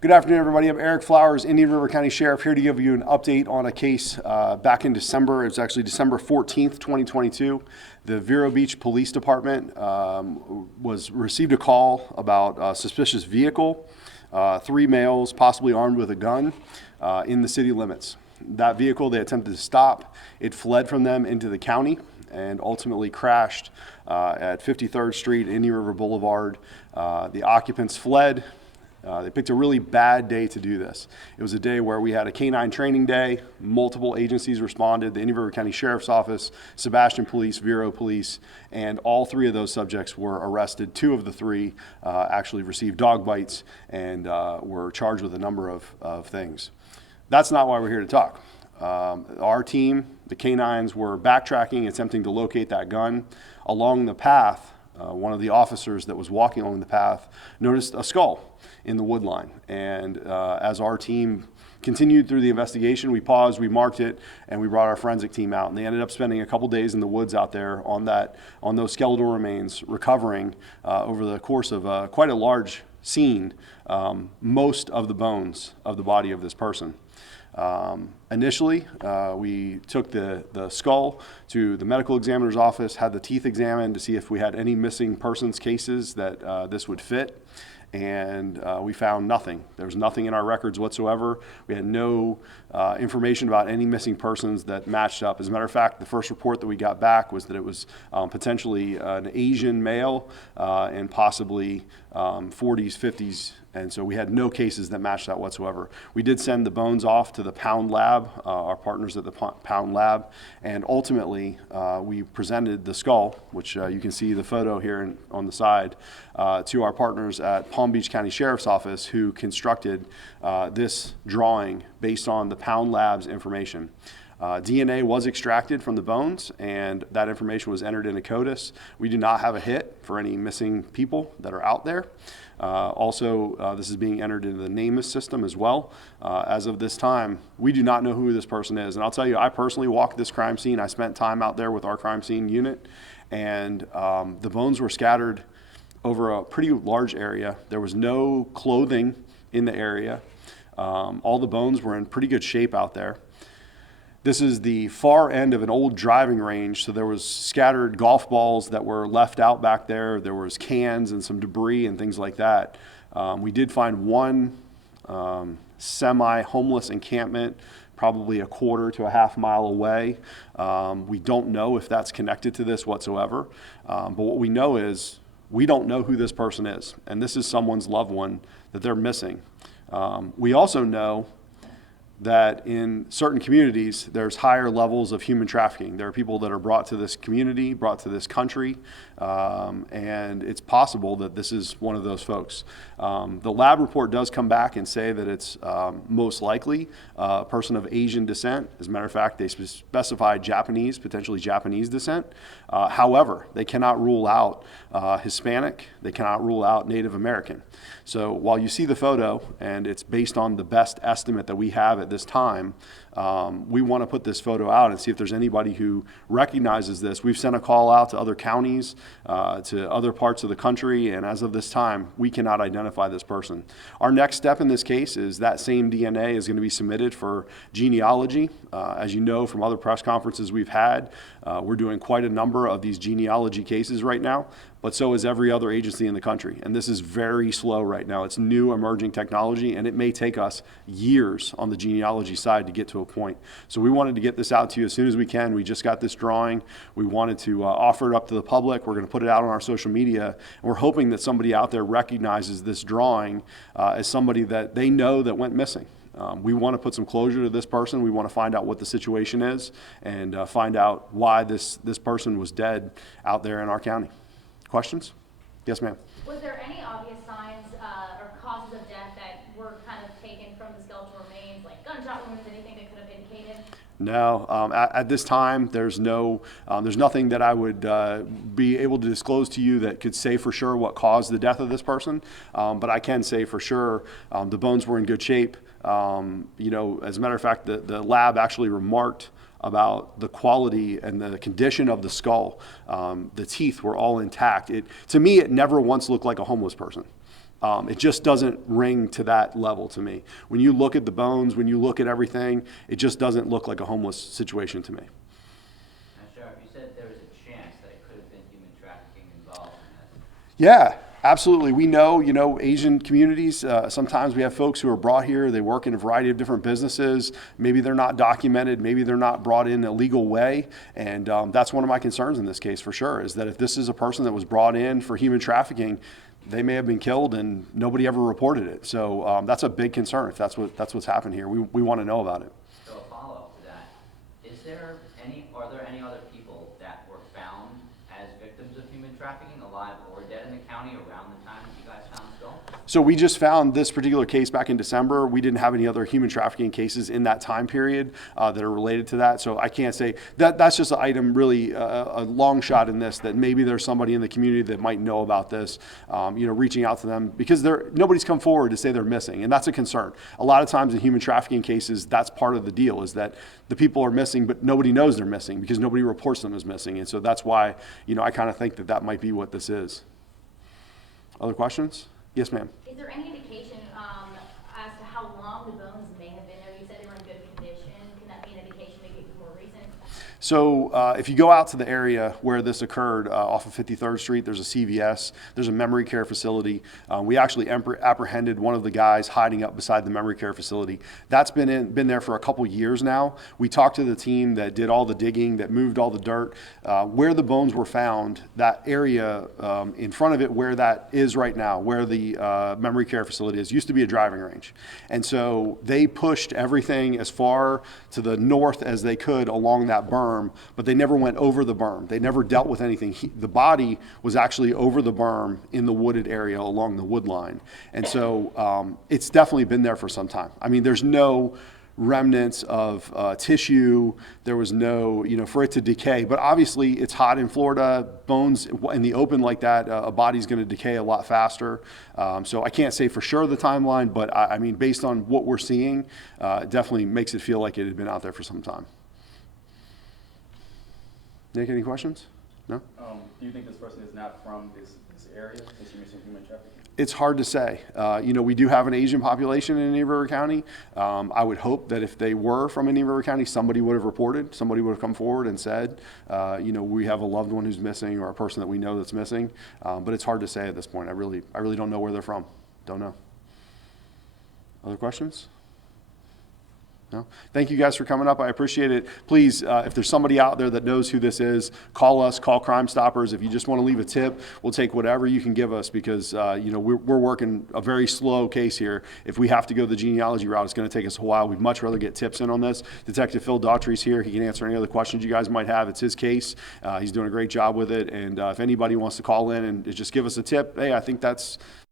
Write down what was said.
Good afternoon, everybody. I'm Eric Flowers, Indian River County Sheriff, here to give you an update on a case back in December. It's actually December 14th, 2022. The Vero Beach Police Department received a call about a suspicious vehicle, 3 males possibly armed with a gun in the city limits. That vehicle they attempted to stop. It fled from them into the county and ultimately crashed at 53rd Street, Indian River Boulevard. The occupants fled. They picked a really bad day to do this. It was a day where we had a canine training day. Multiple agencies responded: the Indian River County Sheriff's Office, Sebastian Police, Vero Police, and all 3 of those subjects were arrested. 2 of the 3 actually received dog bites and were charged with a number of things. That's not why we're here to talk. Our team, the canines, were backtracking, attempting to locate that gun. Along the path, one of the officers that was walking along the path noticed a skull in the wood line. And as our team continued through the investigation, we paused, we marked it, and we brought our forensic team out. And they ended up spending a couple days in the woods out there on those skeletal remains, recovering over the course of quite a large scene, most of the bones of the body of this person. Initially, we took the skull to the medical examiner's office, had the teeth examined to see if we had any missing persons cases that this would fit. And we found nothing. There was nothing in our records whatsoever. We had no information about any missing persons that matched up. As a matter of fact, the first report that we got back was that it was potentially an Asian male and possibly 40s, 50s. And so we had no cases that matched that whatsoever. We did send the bones off to the Pound Lab, our partners at the Pound Lab, and ultimately we presented the skull, which you can see the photo here on the side, to our partners at Palm Beach County Sheriff's Office, who constructed this drawing based on the Pound Lab's information. DNA was extracted from the bones, and that information was entered into CODIS. We do not have a hit for any missing people that are out there. Also, this is being entered into the NamUs system as well. As of this time, we do not know who this person is. And I'll tell you, I personally walked this crime scene. I spent time out there with our crime scene unit, and the bones were scattered over a pretty large area. There was no clothing in the area. All the bones were in pretty good shape out there. This is the far end of an old driving range, so there was scattered golf balls that were left out back there. There was cans and some debris and things like that. We did find one semi-homeless encampment, probably a quarter to a half mile away. We don't know if that's connected to this whatsoever, but what we know is we don't know who this person is, and this is someone's loved one that they're missing. We also know that in certain communities, there's higher levels of human trafficking. There are people that are brought to this community, brought to this country, and it's possible that this is one of those folks. The lab report does come back and say that it's most likely a person of Asian descent. As a matter of fact, they specify Japanese, potentially Japanese descent. However, they cannot rule out Hispanic. They cannot rule out Native American. So while you see the photo, and it's based on the best estimate that we have at this time, we want to put this photo out and see if there's anybody who recognizes this. We've sent a call out to other counties, to other parts of the country, and as of this time, we cannot identify this person. Our next step in this case is that same DNA is going to be submitted for genealogy. As you know from other press conferences we've had, we're doing quite a number of these genealogy cases right now, but so is every other agency in the country. And this is very slow right now. It's new emerging technology, and it may take us years on the genealogy side to get to a point. So we wanted to get this out to you as soon as we can. We just got this drawing. We wanted to offer it up to the public. We're going to put it out on our social media, and we're hoping that somebody out there recognizes this drawing as somebody that they know that went missing. We want to put some closure to this person. We want to find out what the situation is and find out why this person was dead out there in our county. Questions? Yes, ma'am. Was there any obvious signs or causes of death that were kind of taken from the skeletal remains, like gunshot wounds, anything that could have indicated? No, at this time, there's nothing that I would be able to disclose to you that could say for sure what caused the death of this person. But I can say for sure the bones were in good shape. As a matter of fact, the lab actually remarked about the quality and the condition of the skull. The teeth were all intact. To me, it never once looked like a homeless person. It just doesn't ring to that level to me. When you look at the bones, when you look at everything, it just doesn't look like a homeless situation to me. Now, Sheriff, you said there was a chance that it could have been human trafficking involved in this. Yeah, absolutely. We know, Asian communities, sometimes we have folks who are brought here, they work in a variety of different businesses. Maybe they're not documented, maybe they're not brought in a legal way. And that's one of my concerns in this case for sure, is that if this is a person that was brought in for human trafficking, they may have been killed and nobody ever reported it. So that's a big concern if that's what's happened here. We want to know about it. So a follow-up to that, are there any other people that were found as victims of human trafficking, alive or dead in the county around the time that you guys found Phil? So we just found this particular case back in December. We didn't have any other human trafficking cases in that time period that are related to that. So I can't say that's just an item, really a long shot in this, that maybe there's somebody in the community that might know about this, reaching out to them, because nobody's come forward to say they're missing, and that's a concern. A lot of times in human trafficking cases, that's part of the deal, is that the people are missing, but nobody knows they're missing because nobody reports them as missing. And so that's why, I kind of think that might be what this is. Other questions? Yes, ma'am. Is there any indication as to how long the bones may have been there? You said they were in good condition. Can that be an indication maybe it was more recent? So if you go out to the area where this occurred off of 53rd Street, there's a CVS, there's a memory care facility. We actually apprehended one of the guys hiding up beside the memory care facility. That's been there for a couple years now. We talked to the team that did all the digging, that moved all the dirt. Where the bones were found, that area in front of it where that is right now, where the memory care facility is, used to be a driving range. And so they pushed everything as far to the north as they could along that berm, but they never went over the berm. They never dealt with anything. The body was actually over the berm in the wooded area along the wood line. And so it's definitely been there for some time. I mean, there's no remnants of tissue. There was no, for it to decay. But obviously, it's hot in Florida. Bones in the open like that, a body's going to decay a lot faster. So I can't say for sure the timeline, but I mean, based on what we're seeing, it definitely makes it feel like it had been out there for some time. Nick, any questions? No? Do you think this person is not from this area? Is she missing human trafficking? It's hard to say. We do have an Asian population in Indian River County. I would hope that if they were from Indian River County, somebody would have reported, somebody would have come forward and said, we have a loved one who's missing or a person that we know that's missing. But it's hard to say at this point. I really don't know where they're from. Don't know. Other questions? No? Thank you guys for coming up. I appreciate it. Please, if there's somebody out there that knows who this is, call us, call Crime Stoppers. If you just want to leave a tip, we'll take whatever you can give us because, we're working a very slow case here. If we have to go the genealogy route, it's going to take us a while. We'd much rather get tips in on this. Detective Phil Daughtry's here. He can answer any other questions you guys might have. It's his case. He's doing a great job with it. And if anybody wants to call in and just give us a tip, hey, I think that's